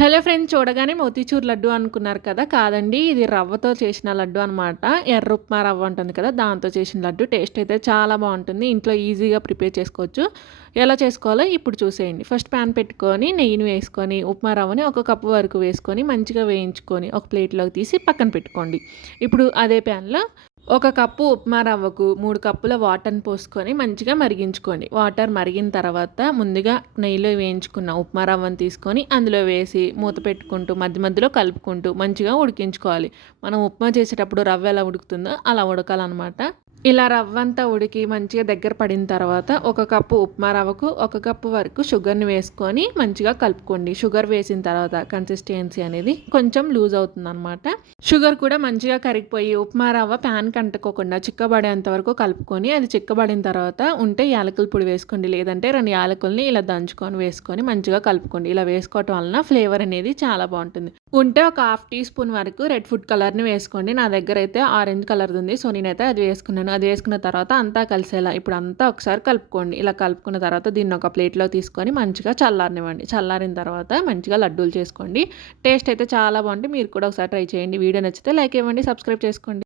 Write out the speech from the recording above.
Hello friends, చూడగానే మోతీచూర్ లడ్డు అనుకున్నారు కదా! కాదండి, ఇది రవ్వతో చేసిన లడ్డు అనమాట. ఎర్ర ఉప్మా రవ్వ ఉంటుంది కదా! దాంతో చేసిన లడ్డు. టేస్ట్ అయితే చాలా బావుంటుంది. ఇంట్లో ఈజీగా ప్రిపేర్ చేసుకోవచ్చు. ఎలా చేసుకోవాలో ఇప్పుడు చూసేయండి. ఫస్ట్ ప్యాన్ పెట్టుకొని నెయ్యిని వేసుకొని ఉప్మా రవ్వని ఒక కప్పు వరకు వేసుకొని మంచిగా వేయించుకొని ఒక ప్లేట్‌లోకి తీసి పక్కన పెట్టుకోండి. ఇప్పుడు అదే ప్యాన్‌లో ఒక కప్పు ఉప్మా రవ్వకు 3 కప్పుల వాటర్‌ని పోసుకొని మంచిగా మరిగించుకోండి. వాటర్ మరిగిన తర్వాత ముందుగా నెయ్యిలో వేయించుకున్న ఉప్మా రవ్వను తీసుకొని అందులో వేసి మూత పెట్టుకుంటూ మధ్య మధ్యలో కలుపుకుంటూ మంచిగా ఉడికించుకోవాలి. మనం ఉప్మా చేసేటప్పుడు రవ్వ ఎలా ఉడుకుతుందో అలా ఉడకాలనమాట. ఇలా రవ్వంతా ఉడికి మంచిగా దగ్గర పడిన తర్వాత ఒక కప్పు ఉప్మా రవ్వకు ఒక కప్పు వరకు షుగర్‌ని వేసుకొని మంచిగా కలుపుకోండి. షుగర్ వేసిన తర్వాత కన్సిస్టెన్సీ అనేది కొంచెం లూజ్ అవుతుందనమాట. షుగర్ కూడా మంచిగా కరిగిపోయి ఉప్మా రవ్వ ప్యాన్‌కి అంటుకోకుండా చిక్కబడేంత వరకు కలుపుకొని అది చిక్కబడిన తర్వాత ఉంటే యాలకుల పొడి వేసుకోండి. లేదంటే 2 యాలకుల్ని ఇలా దంచుకొని వేసుకొని మంచిగా కలుపుకోండి. ఇలా వేసుకోవటం వలన ఫ్లేవర్ అనేది చాలా బావుంటుంది. ఉంటే ఒక హాఫ్ టీ స్పూన్ వరకు రెడ్ ఫుడ్ కలర్‌ని వేసుకోండి. నా దగ్గర అయితే ఆరెంజ్ కలర్‌ది ఉంది. సో, నేనైతే అది వేసుకున్నాను. అది వేసుకున్న తర్వాత అంతా కలిసేలా ఇప్పుడు అంతా ఒకసారి కలుపుకోండి. ఇలా కలుపుకున్న తర్వాత దీన్ని ఒక ప్లేట్‌లో తీసుకొని మంచిగా చల్లారనివ్వండి. చల్లారిన తర్వాత మంచిగా లడ్డూలు చేసుకోండి. టేస్ట్ అయితే చాలా బావుంటాయి. మీరు కూడా ఒకసారి ట్రై చేయండి. వీడియో నచ్చితే లైక్ ఇవ్వండి, సబ్స్క్రైబ్ చేసుకోండి.